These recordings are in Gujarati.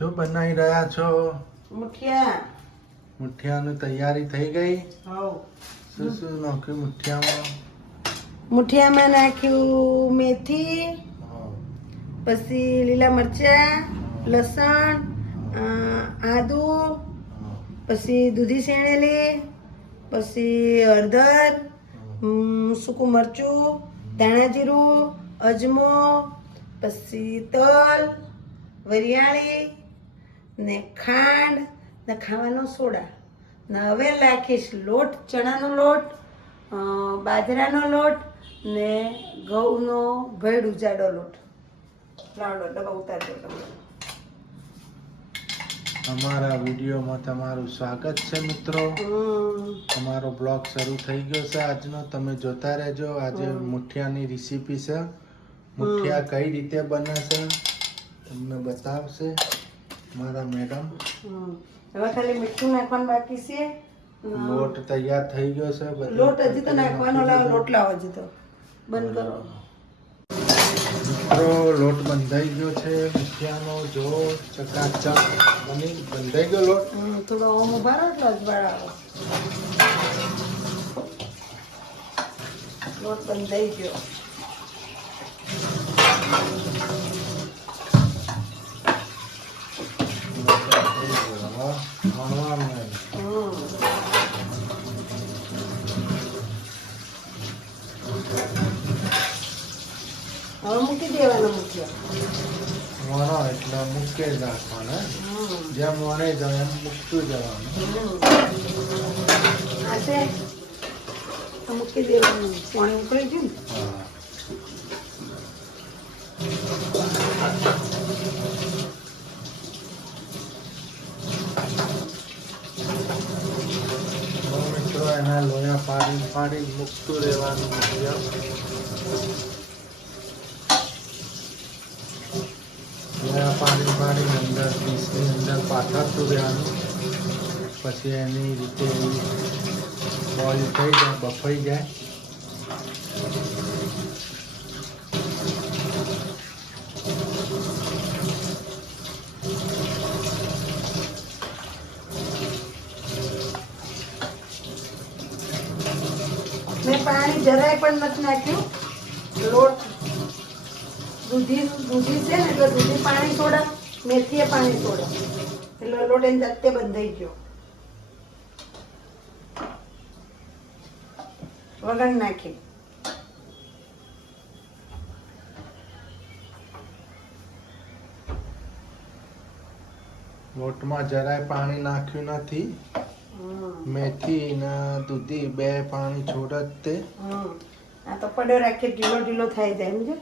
શું બનાવી રહ્યા છો? મુઠિયા. મુઠિયાની તૈયારી થઈ ગઈ? હવ. શું શું નાખ્યું મુઠિયામાં? મુઠિયામાં નાખ્યું મેથી, પછી લીલા મરચા, લસણ, આદુ, પછી દૂધી શેણેલી, પછી હળદર, સૂકું મરચું, ધાણા જીરું, અજમો, પછી તલ, વરિયાળી ને ખાંડ ને ખાવાનો સોડા ને હવે નાખીશ લોટ, ચણાનો લોટ, બાજરાનો લોટ ને ઘઉંનો ભેળ જાડો લોટ. લાવડો ડબ્બા ઉતારી દો. અમારા વિડીયોમાં તમારું સ્વાગત છે મિત્રો. અમારો બ્લોગ શરૂ થઈ ગયો છે આજનો. તમે જોતા રહેજો. આજે મુઠિયાની રેસીપી છે. મુઠિયા કઈ રીતે બને છે તમને બતાવશે મારા મેડમ. હવે ખાલી મીઠું નાખવાનું બાકી છે. લોટ તૈયાર થઈ ગયો છે. લોટ હજી તો નાખવાનો. લાવો લોટ લાવો હજી તો. બંધ કરો મિત્રો. લોટ બંધાઈ ગયો છે મુઠિયાનો. જો ચકાચક બંધાઈ ગયો લોટ. થોડો ઓમ ઉભા રહો એટલે અજવાળ આવે. લોટ બંધાઈ ગયો. હવે મૂકી દેવાનો મુઠિયા. એટલે મૂકી રાખવાના. જેમ વણે જાય એમ મૂકતું જવાનું. આ છે મૂકી દેવાનું. પાણી ઉકળી ગયું ને. મિત્રો એના લોયા પાડી પાડી મૂકતું રહેવાનું. લોયા પાડી પાડી અંદર પીસની અંદર પાથરતું રહેવાનું. પછી એની રીતે બોઇલ થઈ જાય, બફાઈ જાય. મેં પાણી જરાય પણ નથી નાખ્યું. લોટ દૂધી છે ને એટલે દૂધી પાણી છોડે, મેથીએ પાણી છોડે એટલે લોટ એની જાતે બંધાઈ ગયો. વગર નાખી. લોટમાં જરાય પાણી નાખ્યું નથી. મેથી ને દૂધી બે પાણી છોડે જ તે. આ તો પડ્યો રાખીએ ઢીલો ઢીલો થઈ જાય. સમજે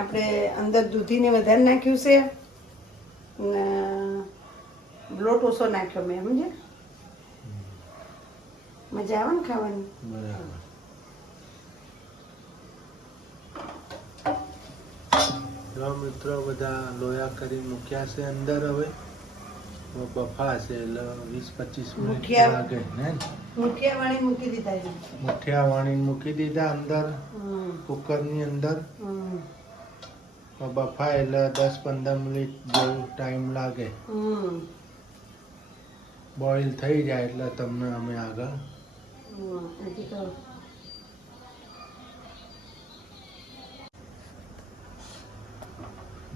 આપણે અંદર દૂધીને વધારે નાખ્યું છે ને લોટ ઓછો નાખ્યો મેં. સમજે મજા આવે ને ખાવાની. બરાબર. જો મિત્રો બધા લોયા કરી મૂક્યા છે અંદર. હવે બફા છે એટલે 20-25 મિનિટ લાગે ને. મુઠિયા વાળી મૂકી દીધા છે. મુઠિયા વાણીને મૂકી દીધા અંદર કુકરની અંદર. બફા એટલે 10-15 મિનિટ જેવું ટાઈમ લાગે. બોઇલ થઈ જાય એટલે તમને અમે આગળ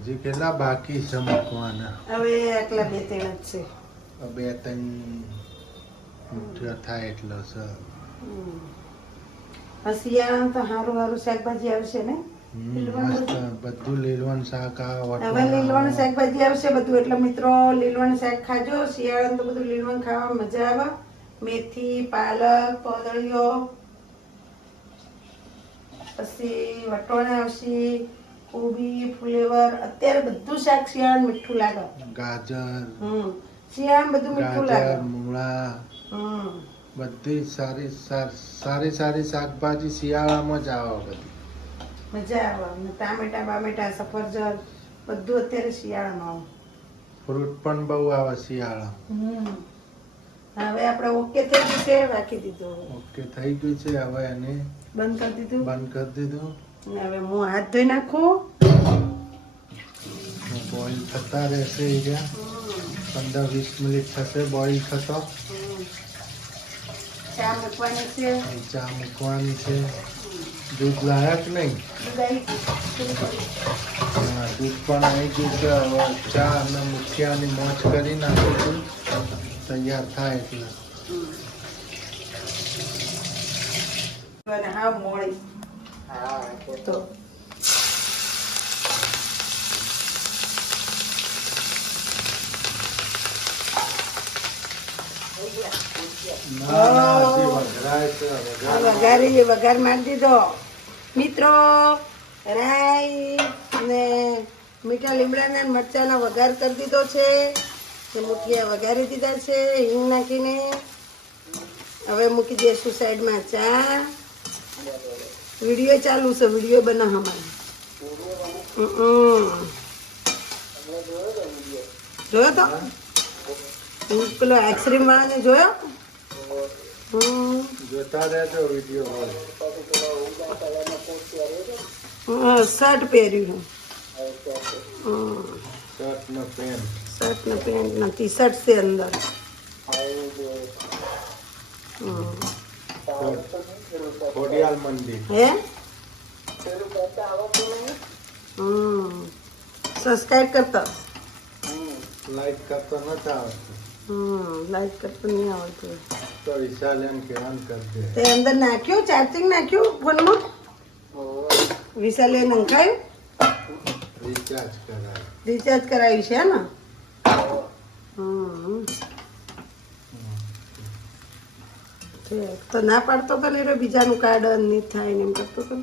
હજી કેટલા બાકી છે મૂકવાના? હવે આટલા 2-3 જ છે. 2-3 મુઠ્ઠીઓ થાય એટલે છે. શિયાળામાં તો સારું સારું શાકભાજી આવશે ને. મસ્ત બધું લીલવણ શાક હવે લીલવણ શાકભાજી આવશે બધું. એટલે મિત્રો લીલવણ શાક ખાજો. શિયાળામાં તો બધું લીલવણ ખાવા મજા આવે. મેથી, પાલક, પોદળીઓ, પછી વટોણા આવશે, કોબી, ફુલેવર. અત્યારે બધું શાક શિયાળામાં મીઠું લાગે. ગાજર. શિયાળામાં બધું મીઠું લાગે. મૂળા બધી સારી સારી શાકભાજી શિયાળામાં જ આવે. બધી મજા આવે. ટામેટા બામેટા, સફરજન બધું અત્યારે શિયાળામાં આવે. ફ્રૂટ પણ બહુ આવે શિયાળા. હવે આપણે ઓકે થઈ ગયું છે. રાખી દીધું. ઓકે થઈ ગયું છે. હવે એને બંધ કરી દીધું. બંધ કરી દીધું. હવે હું હાથ ધોઈ નાખું. બોઇલ થતા રહેશે અહીંયા 15-20 મિનિટ થશે બોઇલ થતો. ચા મૂકવાની છે. ચા મૂકવાની છે. દૂધ લાયા કે નહીં? હા, દૂધ પણ આવી ગયું છે. હવે ચા અને મુઠિયાની મોજ કરી નાખીશું તૈયાર થાય એટલે. હા મોળી. હા તો વઘાર મારી દીધો મિત્રો. રાઈ ને મીઠા લીમડાના મરચાના વઘાર કરી દીધો છે. મુઠિયા વઘારી દીધા છે હિંગ નાખીને. હવે મૂકી દઈશું સાઈડમાં ચા. વિડીયો ચાલુ છે, વિડીયો બનાવ અમારે. જોયો તો પેલો આઈસ્ક્રીમ વાળાને જોયો? જોતા રહેજો વિડીયો. શર્ટ પહેર્યું શર્ટ ને પેન્ટ. શર્ટ ને પેન્ટ ને ટી શર્ટ છે અંદર. ખોડિયાલ મંદિર. હે સબસ્ક્રાઇબ કરતા. લાઈક કરતો નતા આવડતું. લાઈક કરતો નહીં આવડતું તો વિશાલ એમ કે ઓન કરી દે. તે અંદર નાખ્યું, ચાર્જિંગ નાખ્યું ફોનમાં. વિશાલે નંખાયું, રિચાર્જ કરાય. રિચાર્જ કરાવ્યું છે ને. તો ના પાડતો તો ને બીજાનું કાર્ડ નહીં થાય ને એમ કરતો તો.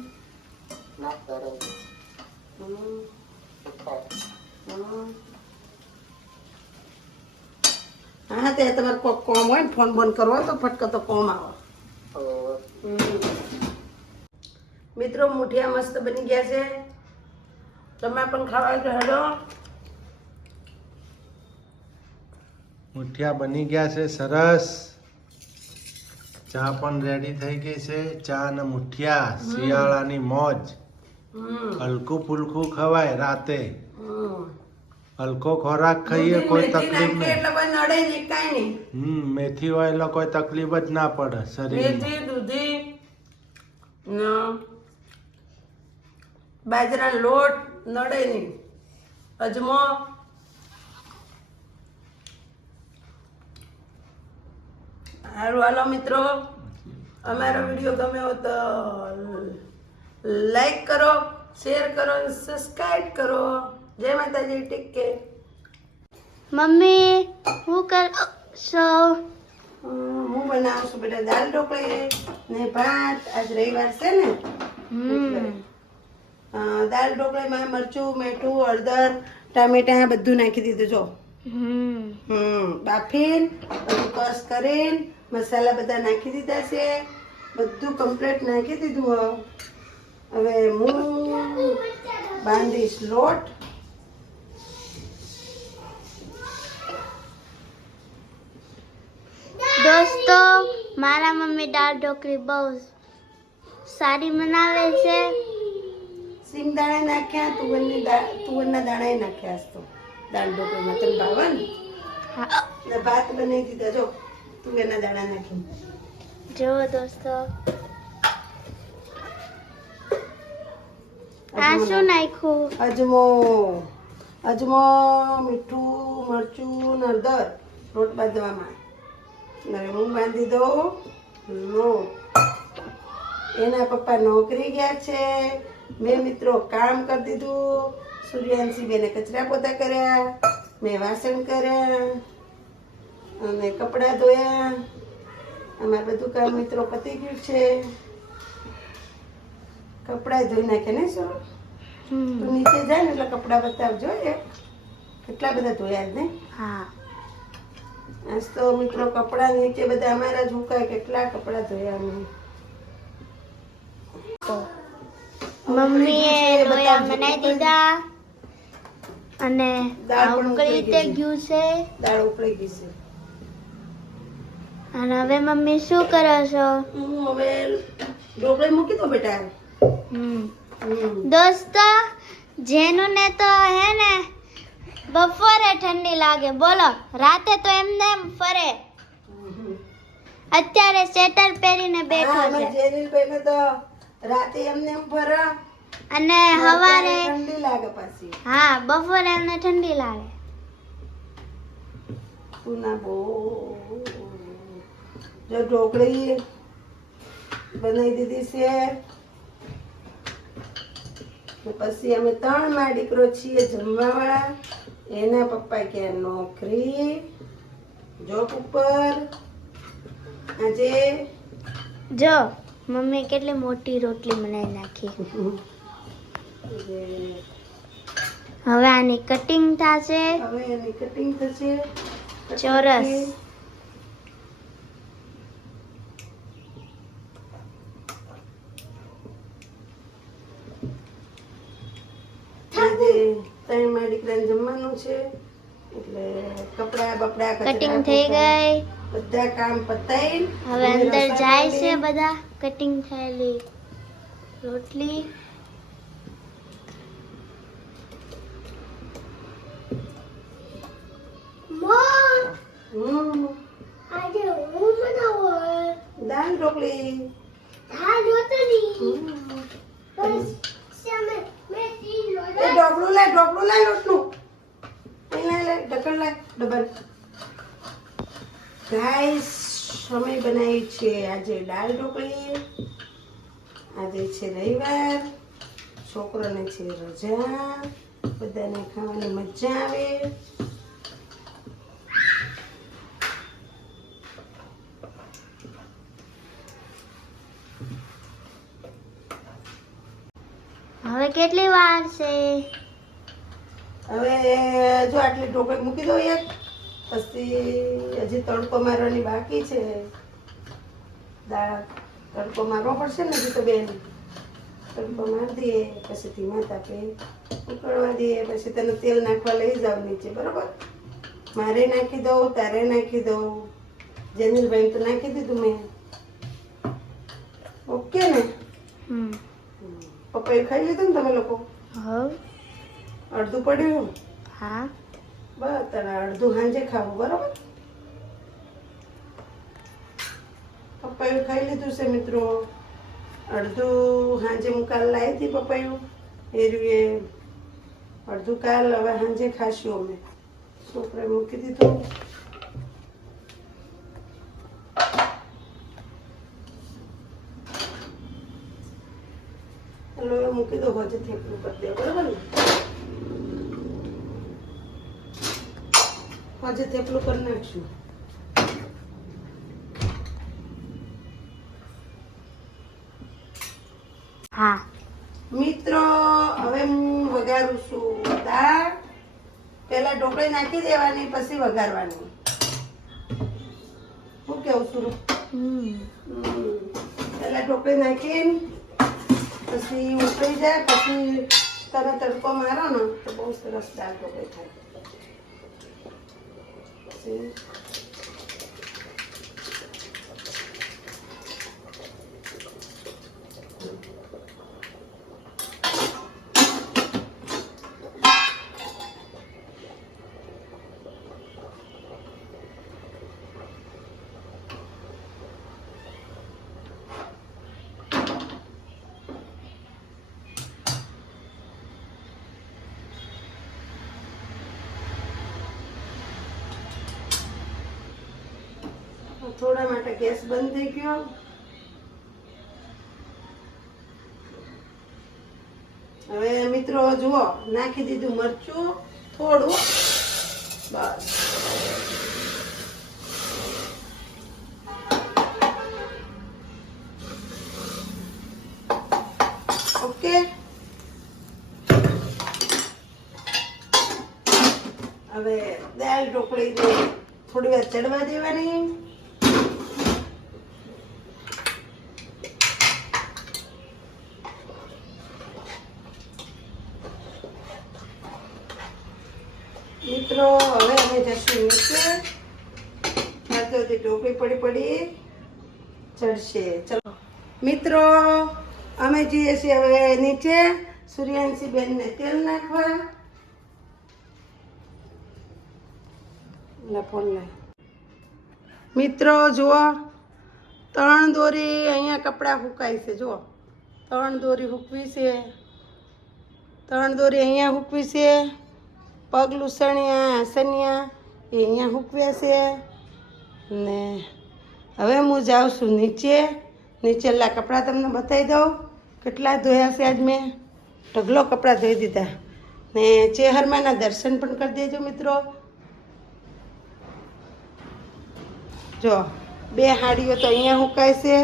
હા તે તમારે કોક કોમ હોય ને ફોન બંધ કરવો તો ફટકો તો કોમ આવે. મિત્રો મુઠિયા મસ્ત બની ગયા છે. તમે પણ ખાવા તો હેડો. મુઠિયા બની ગયા છે સરસ. ચા પણ રેડી થઈ ગઈ છે. ચા અને મુઠિયા શિયાળાની મોજ. હલકું ફૂલકું ખવાય રાતે. હલકો ખોરાક ખાઈએ કોઈ તકલીફ નહીં. એટલે કોઈ નડે નહીં, કાંઈ નહીં. મેથી હોય એટલે કોઈ તકલીફ જ ના પડે શરીર. મેથી, દૂધી, બાજરા લોટ નડે નહીં. અજમો સારું. હાલો મિત્રો, અમારો વિડીયો ગમ્યો તો લાઈક કરો, શેર કરો, સબસ્ક્રાઇબ કરો. જય માતાજી. Take care. મમ્મી હું કરશો? હું બનાવું છું બેટા દાલ ઢોકળી ને ભાત. આજ રવિવાર છે ને. દાલ ઢોકળીમાં મરચું, મીઠું, હળદર, ટામેટા બધું નાખી દીધું. જો બાફીને બધું કસ કરીને મસાલા બધા નાખી દીધા છે. બધું કમ્પ્લીટ નાખી દીધું. હવે હું બાંધીશ લોટ. દોસ્તો મારા મમ્મી દાળ ઢોકળી બહુ સારી બનાવે છે. સિંગદાણા નાખ્યા, તુવરના દાણા નાખ્યા તો દાળ ઢોકળીમાં. તને ભાવે ને ભાત બનાવી દીધા. જો તુવેરના દાણા નાખી. જો દોસ્તો આ શું નાખ્યું? અજમો, મીઠું, મરચું, હળદર. લોટ બાંધવામાં. હવે હું બાંધી દઉં લોટ. એના પપ્પા નોકરી ગયા છે. મેં મિત્રો કામ કરી દીધું. સૂર્યાંશી બેને કચરા પોતા કર્યા, મેં વાસણ કર્યા અને કપડાં ધોયા. અમારે બધું કામ મિત્રો પતી ગયું છે. કપડાં ધોઈ નાખે ને શું? તું નીચે જાય ને એટલે કપડાં બતાવજો. કેટલા બધા ધોયા જ ને. હા આજ તો મિત્રો કપડાં નીચે બધા અમારા જ હુકાય. કેટલા કપડાં ધોયા અમે. મમ્મીએ લોયા બનાવી દીધા અને દાળ પણ ઉકળી ઉકળી તે ગઈ. ગયું છે. દાળ ઉકળી ગઈ છે. અને હવે મમ્મી શું કરો છો? હું હવે ઢોકળી મૂકી દો બેટા. દોસ્તો જેનું ને તો હે ને બપોરે ઠંડી લાગે બોલો, રાતે તો એમને એમ ફરે. અત્યારે સ્વેટર પહેરીને બેઠો હા, છે અમે જેનીલભાઈને તો રાતે એમને એમ ફરે અને હવારે ઠંડી લાગે પાછી. હા બપોરે એમને ઠંડી લાગે. તું ના બહુ જો ઢોકળી બનાવી દીધી છે ને પછી અમે 3 માં દીકરો છીએ જમવા વાળા. એના પપ્પા કે નોકરી જોબ ઉપર. આજે જો મમ્મી કેટલી મોટી રોટલી બનાવી નાખી. હવે આની કટિંગ થશે હવે એની કટિંગ થશે ચોરસ. આજે 3 માં દીકરાને જમવાનું છે એટલે કપડા બપડા કટિંગ થઈ ગઈ. બધા કામ પતાઈ હવે અંદર જાય છે બધા કટિંગ થયેલી રોટલી. દાળ ઢોકળી. ઢોકળું લે લોટનું. અહીં લે ઢક્કણ લે ડબલ. ગાઈસ અમે બનાવી છે આજે દાળ ઢોકળી. આજે છે રવિવાર, છોકરાને છે રજા, બધાને ખાવાની મજા આવે. હવે કેટલી વાર છે? હવે જો આટલી ઢોકળી મૂકી દો એક, પછી હજી તડકો મારવાની બાકી છે. દાળ તડકો મારવો પડશે ને હજી તો બેન. તડકો મારી દઈએ પછી ધીમા તાપે ઉકળવા દઈએ, પછી તને તેલ નાખવા લઈ જાવ નીચે, બરોબર? મારે નાખી દઉં, તારે નાખી દઉં, જેનિલભાઈ તો નાખી દીધું મેં. ઓકે ને? પપ્પાએ ખાઈ લીધું ને તમે લોકો? હવ અડધું પડ્યું? હા બસ તારે અડધું સાંજે ખાવું, બરોબર? પપ્પાએ ખાઈ લીધું છે મિત્રો. અડધું સાંજે હું કાલ લાવી હતી પપ્પાયું એર્યું, અડધું કાલ હવે સાંજે ખાશું અમે. છોકરાએ મૂકી દીધું. ચલો હવે મૂકી દો, હજે થેપલું કરી દે, બરોબર ને? હજે થેપલું કરી નાખશું. હા મિત્રો હવે હું વઘારું છું દાળ. પેલા ઢોકળી નાખી દેવાની, પછી વઘારવાની. શું કેવું છું? પેલા ઢોકળી નાખીને પછી ઉકળી જાય, પછી તમે તડકો મારો ને તો બહુ સરસ દાળ ઢોકળી થાય. પછી થોડા માટે ગેસ બંધ થઈ ગયો. હવે મિત્રો જુઓ, નાખી દીધું મરચું થોડું, બસ. ઓકે. હવે દાળ ઢોકળીને થોડી વાર ચડવા દેવાની. મિત્રો હવે અમે જશું નીચે. ખાતોથી ઢોકળી પડી ચડશે. ચલો મિત્રો અમે જઈએ છીએ હવે નીચે સૂર્યાંશી બેનને તેલ નાખવા. લે ફોન લે મિત્રો જુઓ 3 દોરી અહીંયા કપડાં સુકાય છે જુઓ 3 દોરી સૂકવી છે 3 દોરી અહીંયા સૂકવી છે પગ લૂસણિયા આસનિયા એ અહીંયા સૂકવ્યા છે ને હવે હું જાઉં છું નીચેલા કપડાં તમને બતાવી દઉં કેટલા ધોયા છે આજ મેં ઢગલો કપડાં ધોઈ દીધા ને ચેહરમાના દર્શન પણ કરી દેજો મિત્રો જો 2 હાડીઓ તો અહીંયા સુકાય છે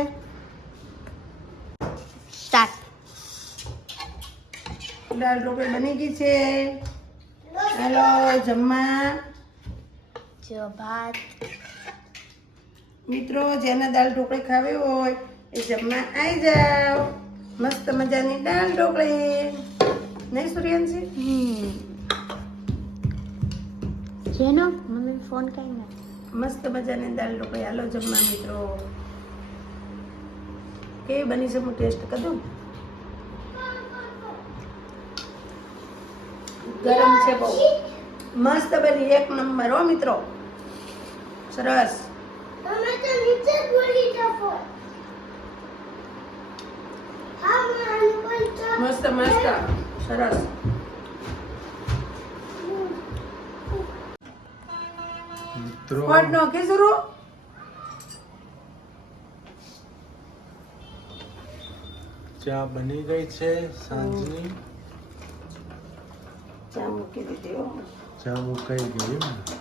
સ્ટાર્ટ. દાળ ઢોકળી બની ગઈ છે હેલો જમવા જો ભાત. મિત્રો જેને દાળ ઢોકળી ખાવી હોય એ જમવા આવી જાઓ મસ્ત મજાની દાળ ઢોકળી નહીં સૂર્યાંશી જેનો મમ્મી ફોન કરી ના. મસ્ત મજાની દાળ ઢોકળી હાલો જમવા મિત્રો કેવી બની છે હું ટેસ્ટ કરું ગરમ છે બહુ મસ્ત બની 1 નંબર હો મિત્રો સરસ તમે તો નીચે બોલી જાઓ. હા મારું પણ મસ્ત મસ્ત સરસ મિત્રો કોટ નો કે શરૂ ચા બની ગઈ છે સાંજની ચા મૂકી દીધી હો ચા મુકાઈ ગઈ એમ ને?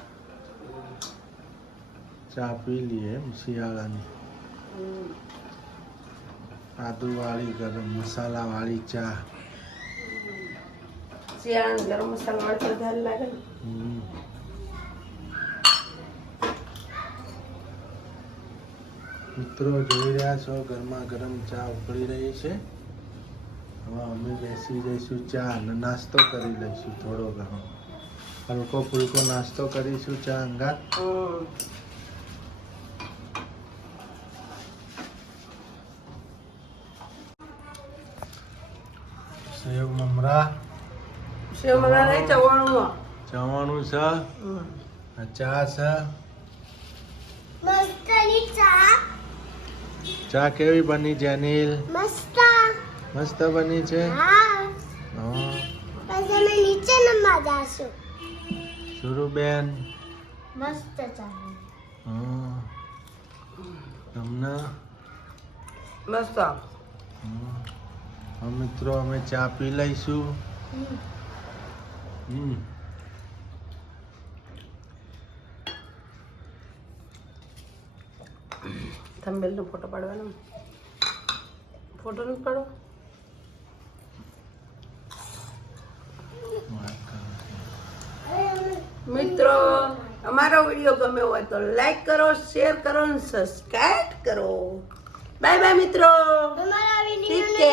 ચા પી લઈએ એમ શિયાળાની આદુવાળી ગરમ મસાલાવાળી ચા શિયાળાનો ગરમ મસાલો વાળતો વધારે લાગે ને હમ. મિત્રો જોઈ રહ્યા છો ગરમા ગરમ ચા ઉકળી રહી છે હવે અમે બેસી જઈશું ચા અને નાસ્તો કરી લઈશું થોડો ઘણો હલકો ફૂલકો નાસ્તો કરીશું ચા અંગાત સેવ મમરા સેવ મમરા નહીં ચવાણું ચવાણું છે આ ચા છે મસ્તની ચા. ચા કેવી બની જેનિલ મસ્ત. મસ્ત બની છે હા. હા. પછી અમે નીચે નમવા જાશું. સુરુબેન મસ્ત ચા. હા તમને મસ્ત હા. હવે મિત્રો અમે ચા પી લઈશું થંબેલ નો ફોટો પાડવાનો ફોટો નથી પાડો મિત્રો અમારો વિડીયો ગમે હોય તો લાઈક કરો શેર કરો અને સબસ્ક્રાઇબ કરો બાય બાય મિત્રો અમારા ઠીક છે